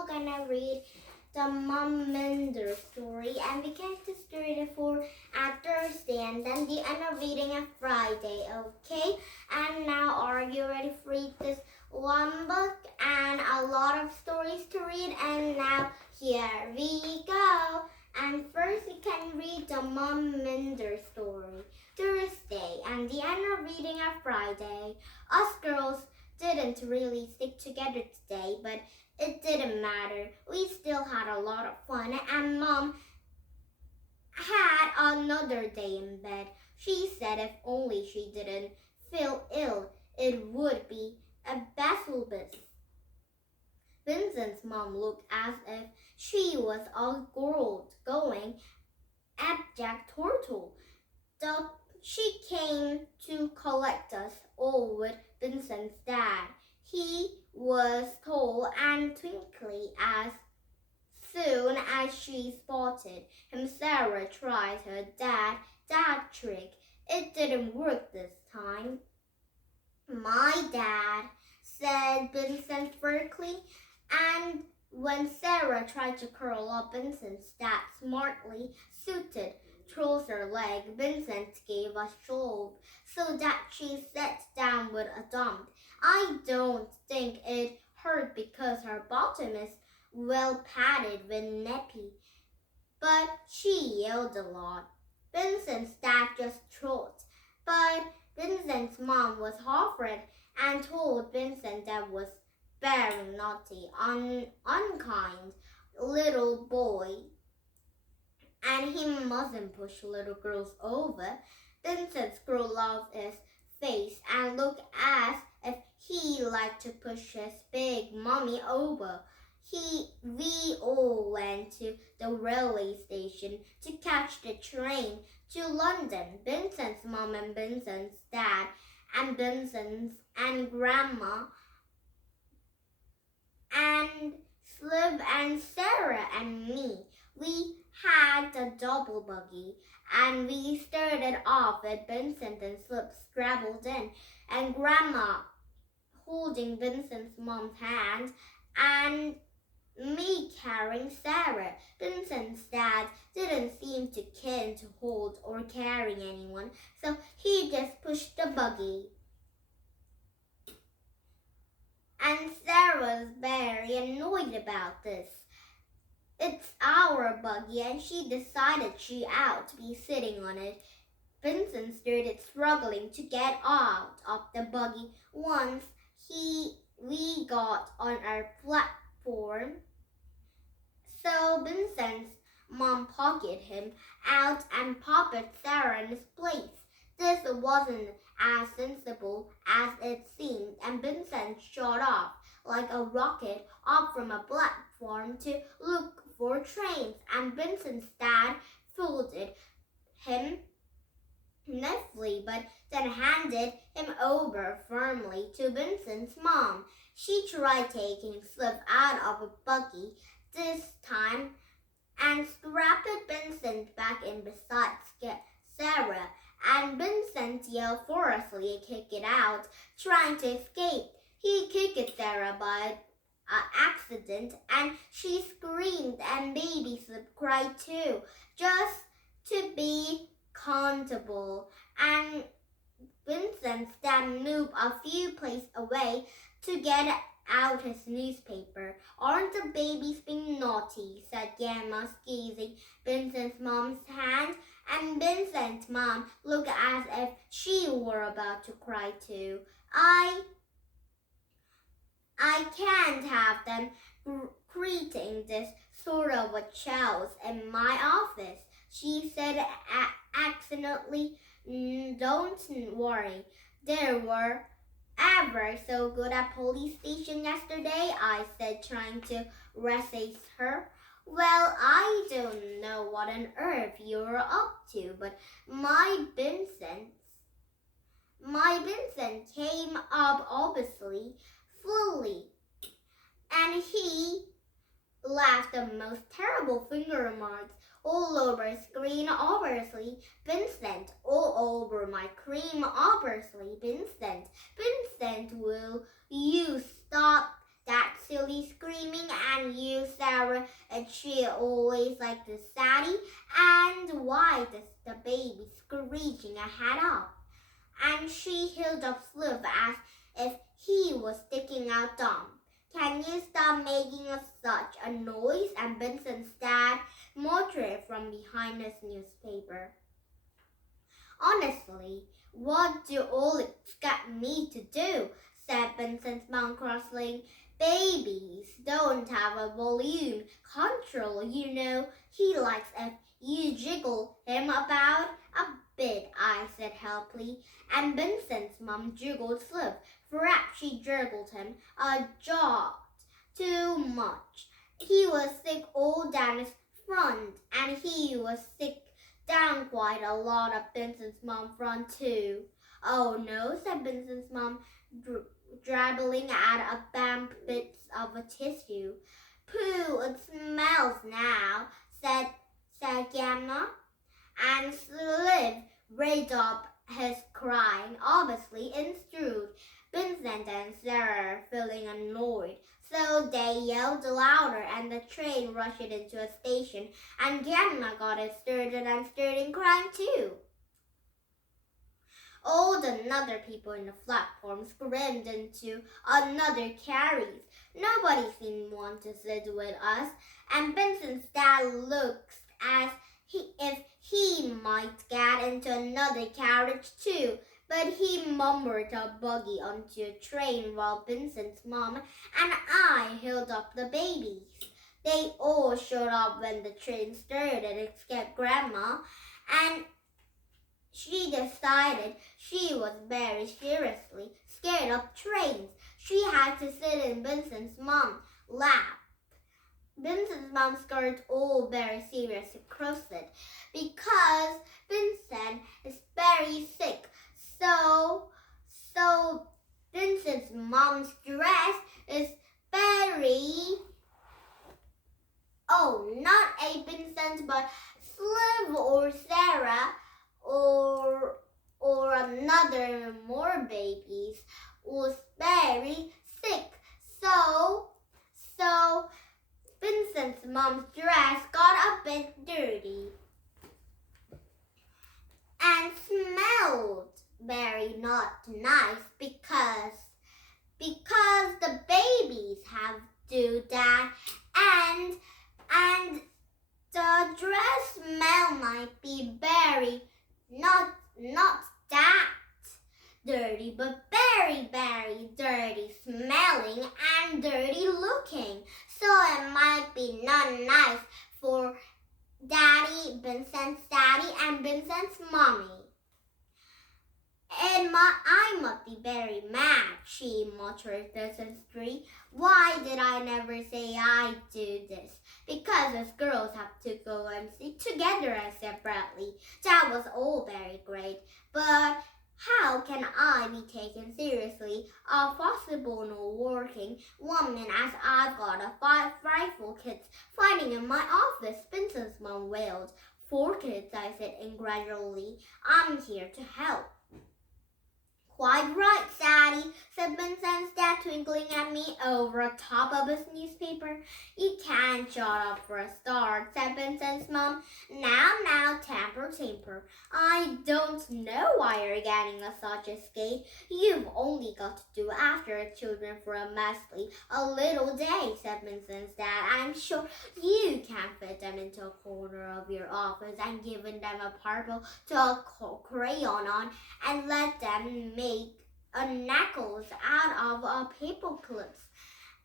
all gonna read the Mom Minder story, and we can just read it for Thursday, and then the end of reading on Friday, okay? And now, are you ready to read this one book and a lot of stories to read? And now, here we go. And first, we can read the Mom Minder story, Thursday, and the end of reading on Friday. Us girls didn't really stick together today, but it didn't matter. We still had a lot of fun, and Mom had another day in bed. She said if only she didn't feel ill, it would be a bacillus. Vincent's mom looked as if she was a girl going at Jack Turtle. She came to collect us all with Vincent's dad. He was tall and twinkly. As soon as she spotted him, Sarah tried her dad trick. It didn't work this time. My dad, said Vincent firmly, and when Sarah tried to curl up Vincent's dad smartly suited trouser leg, Vincent gave a shove so that she sat down with a dump. I don't think it hurt because her bottom is well padded with nappy, but she yelled a lot. Vincent's dad just trot, but Vincent's mom was horrified and told Vincent that was very naughty, unkind little boy, and he mustn't push little girls over. Vincent screwed off his face and looked as if he liked to push his big mommy over. We all went to the railway station to catch the train to London. Vincent's mom and Vincent's dad and Vincent's and grandma and Sliv and Sarah and me. We had the double buggy, and we started off with Vincent and Slip scrabbled in, and Grandma holding Vincent's mom's hand, and me carrying Sarah. Vincent's dad didn't seem too keen to hold or carry anyone, so he just pushed the buggy. And Sarah was very annoyed about this. It's our buggy, and she decided she ought to be sitting on it. Vincent started struggling to get out of the buggy. Once we got on our platform, so Vincent's mom pocketed him out and popped Sarah in his place. This wasn't as sensible as it seemed, and Vincent shot off like a rocket off from a platform to look for trains, and Vincent's dad folded him nimbly, but then handed him over firmly to Vincent's mom. She tried taking Slip out of a buggy this time and strapped Vincent back in beside Sarah, and Vincent yelled furiously and kicked it out, trying to escape. He kicked Sarah by accident, and she screamed, and baby Slip cried too, just to be comfortable. And Vincent's dad moved a few places away to get out his newspaper. Aren't the babies being naughty? Said Grandma, squeezing Vincent's mom's hand, and Vincent's mom looked as if she were about to cry too. I can't have them creating this sort of a chaos in my office, she said accidentally. Don't worry. There were ever so good at police station yesterday, I said, trying to reassure her. Well, I don't know what on earth you're up to, but my Vincent came up obviously fully, and he left the most terrible finger marks all over his screen, obviously. Vincent, all over my cream, obviously. Vincent, will you stop that silly screaming, and you, Sarah, and she always like this Sadie, and why does the baby screeching her head off? And she held up Sliv as if he was sticking out Tom. Can you stop making such a noise? And Benson's dad muttered from behind his newspaper. Honestly, what do all expect me to do? Said Benson's mom crossly. Babies don't have a volume control, you know. He likes if you jiggle him about a bit, I said helpfully. And Benson's mom jiggled Sliv. Perhaps she jiggled him a jot too much. He was sick all down his front, and he was sick down quite a lot of Benson's mom front too. Oh no, said Benson's mom, dribbling at a damp bits of a tissue. Pooh, it smells now, said Gamma, and Sliv raised up his crying, obviously instrued. Vincent and Sarah feeling annoyed, so they yelled louder, and the train rushed into a station, and Gamma got it started and crying too. All the other people in the platform screamed into another carriage. Nobody seemed want to sit with us, and Vincent's dad looked as if he might get into another carriage too, but he mumbled a buggy onto a train while Vincent's mom and I held up the babies. They all showed up when the train started except Grandma, and she decided she was very seriously scared of trains. She had to sit in Vincent's mom's lap. Vincent's mom got all very serious across it because Vincent is very sick. So Vincent's mom's dress is very, not a Vincent, but Sliv or Sarah or another more babies was very sick. So Vincent's mom's dress got a bit dirty and smelled very not nice because the babies have do that, and the dress smell might be very not that dirty, but very dirty smelling and dirty looking. So it might be not nice for Vincent's daddy and Vincent's mommy. And I must be very mad, she muttered decisively. Why did I never say I'd do this? Because us girls have to go and sleep together, I said proudly. That was all very great, but how can I be taken seriously, a possible no working woman, as I've got a 5 frightful kids fighting in my office? Vincent's mom wailed. 4 kids, I said incredulously. I'm here to help. Quite right, Sadie, said Vincent's dad, twinkling at me over the top of his newspaper. You can't shut up for a start, said Vincent's mom. Now, temper. I don't know why you're getting such a skate. You've only got to do after the children for a mostly a little day, said Vincent's dad. I'm sure you can fit them into a corner of your office and giving them a purple to a crayon on and let them make a knuckles out of a paper clips.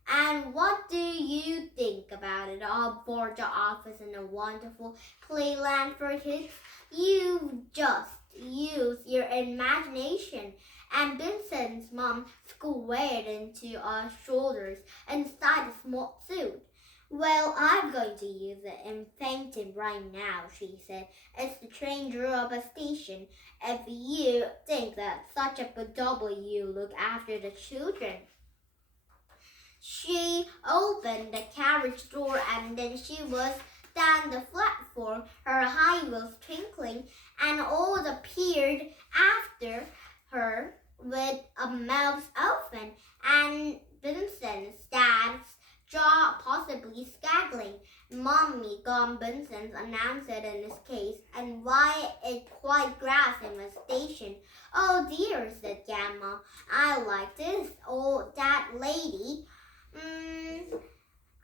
And what do you think about it? All board the office in a wonderful playland for kids. You just use your imagination. And Vincent's mom squared into our shoulders inside a small suit. Well, I'm going to use it and faint it right now, she said, as the train drew up a station. If you think that such a double you look after the children. She opened the carriage door and then she was down the platform, her high wheels twinkling, and all appeared after her with a mouth open, and Vincent's dad's possibly scaggling. Mommy got Vincent announced in his case, and why it quite grass in the station. Oh dear, said Gamma. I like this. Oh, that lady.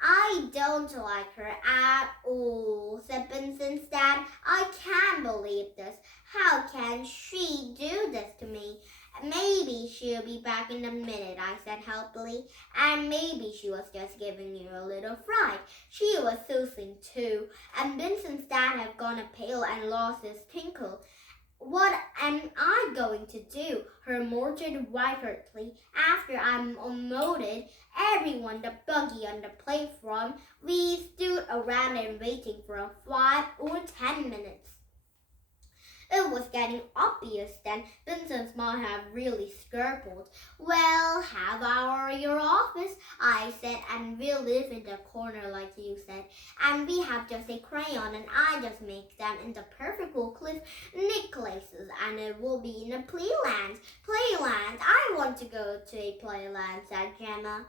I don't like her at all, said Vincent's dad. I can't believe this. How can she do this to me? Maybe she'll be back in a minute, I said helpfully. And maybe she was just giving you a little fright. She was sousing too, and Vincent's dad had gone pale and lost his twinkle. What am I going to do? Her muttered wildly. After I'm unloaded everyone the buggy on the platform, we stood around and waiting for 5 or 10 minutes. It was getting obvious then Vincent's mom had really scrupled. Well, have our your office, I said, and we'll live in the corner like you said. And we have just a crayon and I just make them into perfect cliff necklaces and it will be in a playland. Playland, I want to go to a playland, said Gemma.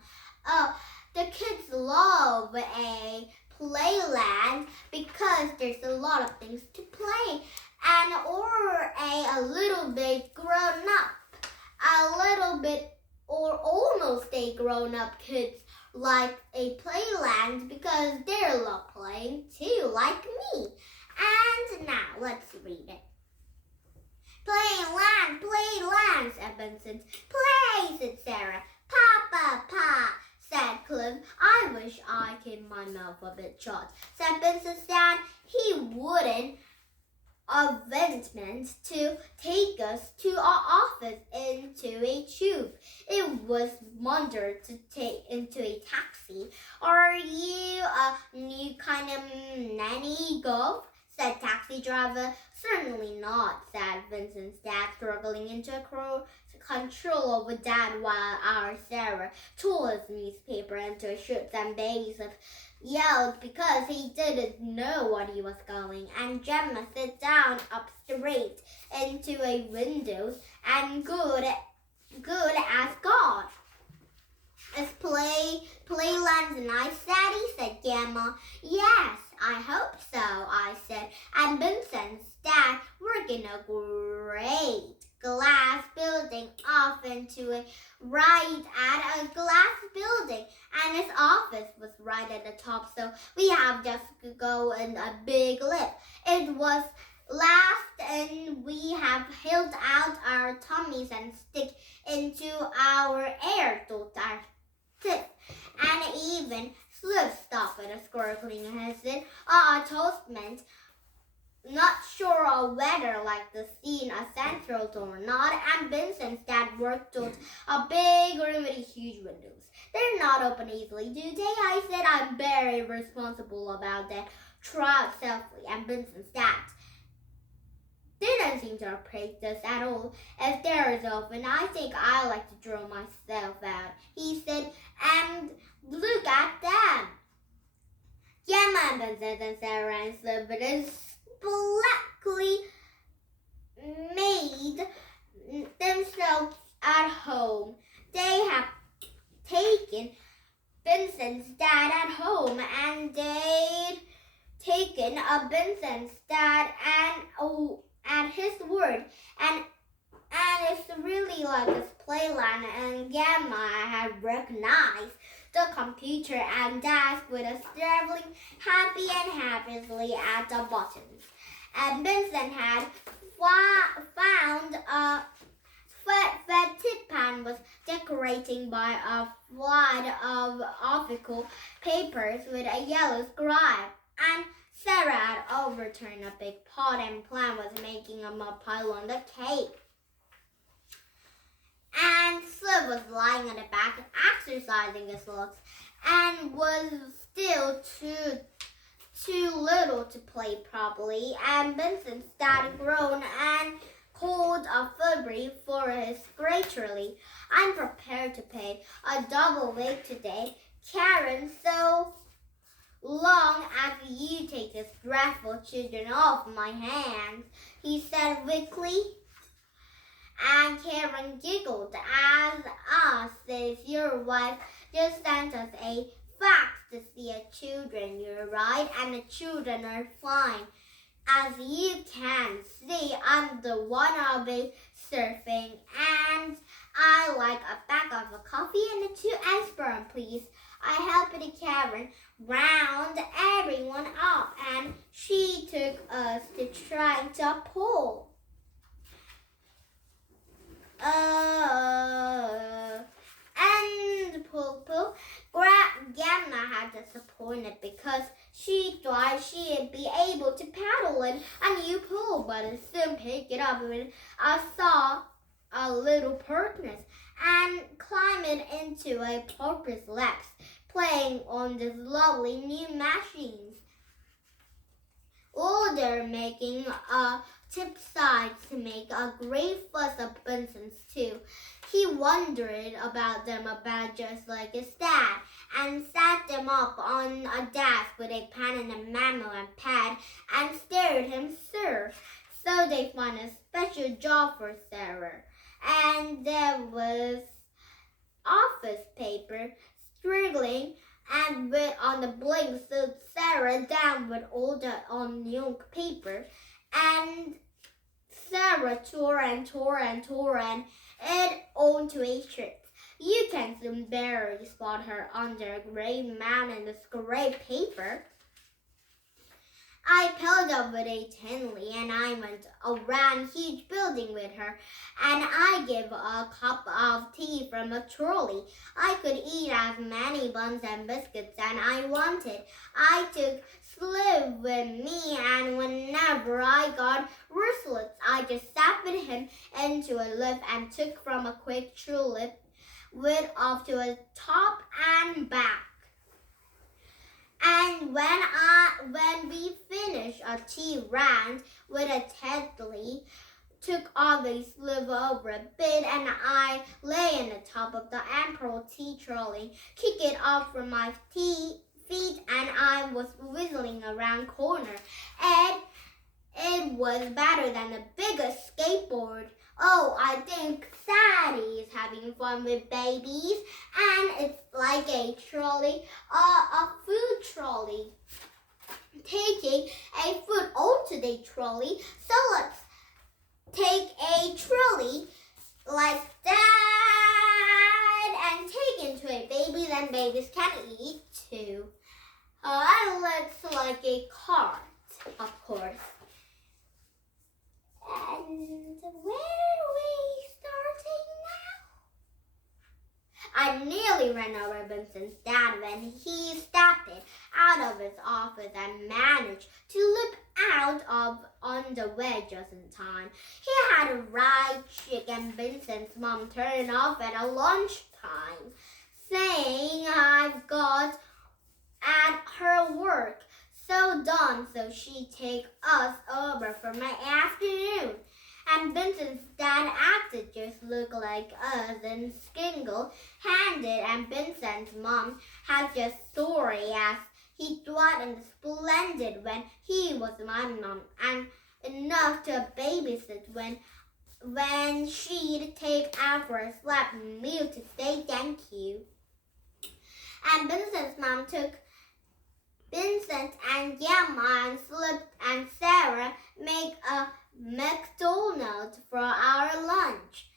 Oh, the kids love a playland because there's a lot of things to play. And or a little bit grown up, a little bit or almost a grown up kids like a playland because they love playing too, like me. And now let's read it. Playland, said Vincent. Play, said Sarah. Papa, pa, said Cliff. I wish I kept my mouth a bit shut, said Vincent's dad. He wouldn't arrangement to take us to our office into a tube. It was wonder to take into a taxi. Are you a new kind of nanny golf? Said taxi driver. Certainly not, said Vincent's dad, struggling into control over dad while our Sarah tore his newspaper into strips and bags of yelled because he didn't know what he was going, and Gemma sat down up straight into a window and good as God. Is playland nice, Daddy? Said Gemma. Yes, I hope so, I said. And Vincent's dad worked in a great glass building off into a right at a glass building, and his office was right at the top, so we have just to go in a big lift. It was last and we have held out our tummies and stick into our air to our tip, and even Slip stopped at a squircling hesitant toastment. Not sure of whether like the scene a central or not, and Vincent's dad worked out a big room with huge windows. They're not open easily, do they? I said. I'm very responsible about that. Tried selfly, and Vincent's dad didn't seem to appreciate this at all. If there is open, I think I like to draw myself out, he said, and look at them. Gemma and Vincent and Sarah and Slip blackly made themselves at home. They have taken Vincent's dad at home, and they'd taken Vincent's dad and at his word, and it's really like this playland, and Gamma had recognized the computer and desk with us traveling happy and happily at the buttons. And Vincent had found a fat tip pan was decorating by a flood of official papers with a yellow scribe, and Sarah had overturned a big pot and Plan was making a mud pile on the cake. And Slip was lying on the back exercising his legs and was still too little to play properly, and Vincent started grown and called a February for his gratuity. I'm prepared to pay a double rate today, Karen, so long as you take this dreadful children off my hands, he said weakly. And Karen giggled as says your wife just sent us a fast to see children, you're right, and the children are fine. As you can see, I'm the one I'll be surfing, and I like a bag of coffee and 2 ice cream, please. I helped Karen round everyone up, and she took us to try to pull. And pull. Gamma had disappointed because she thought she'd be able to paddle in a new pool, but it soon picked it up when I saw a little purpose and climbed into a porpoise legs, playing on these lovely new machines. Oh, they're making a tip sides to make a great fuss of Benson's too. He wondered about them about just like his dad and sat them up on a desk with a pen and a memo and pad and stared him surf. So they found a special job for Sarah. And there was office paper struggling and writ on the blank, so Sarah down with all the new paper, and Sarah tore it onto a shirt. You can soon barely spot her under a gray mountain of gray paper. I peeled up with a tinley and I went around a huge building with her, and I gave a cup of tea from a trolley. I could eat as many buns and biscuits as I wanted. I took Sliv with me, and whenever I got restless, I just sat with him into a lift and took from a quick tulip with off to a top and back. And when we finished a tea round with a Tedley, took off a sliver over a bit, and I lay in the top of the Emperor tea trolley, kicked it off from my feet, and I was whistling around corner. And it was better than the biggest skateboard. Oh, I think Sadie is having fun with babies, and it's like a trolley, a food trolley, taking a food onto the trolley. So let's take a trolley like that and take into a baby, then babies can eat too. And let's like a cart, of course. And where are we starting now? I nearly ran over Benson's dad when he stepped out of his office and managed to leap out on the way just in time. He had a right chick, and Benson's mom turned off at a lunchtime, saying I've got at her work so done, so she take us over for my afternoon. And Benson's dad acted just look like us and single-handed, and Benson's mom had just story as he thought and splendid when he was my mom, and enough to babysit when she'd take out for a slap meal to say thank you. And Benson's mom took Vincent and Gemma and Slip and Sarah make a McDonald's for our lunch,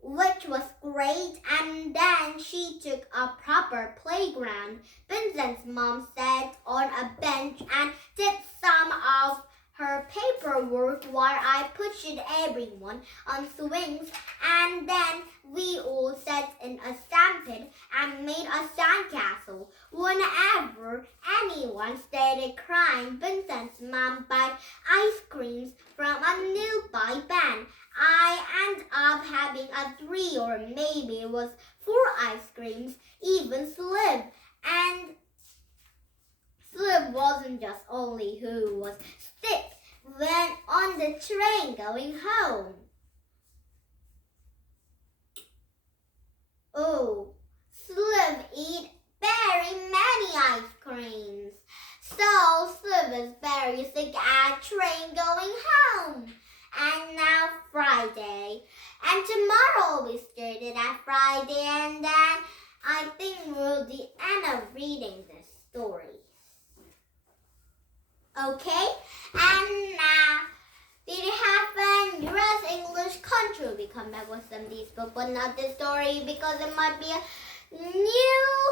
which was great, and then she took a proper playground. Vincent's mom sat on a bench and did some of her paperwork while I pushed everyone on swings, and then we all sat in a sandpit and made a sandcastle. Whenever anyone started crying, Vincent's mom bought ice creams from a nearby van. I ended up having a 3 or maybe it was 4 ice creams, even Sliv. And Sliv wasn't just only who was sick when on the train going home. Oh, Sliv eat very many ice creams. So Sliv is very sick at train going home. And now Friday. And tomorrow we started at Friday, and then I think we'll the end of reading Okay? And now, did it happen? US English country will be come back with some of these books, but not this story because it might be a new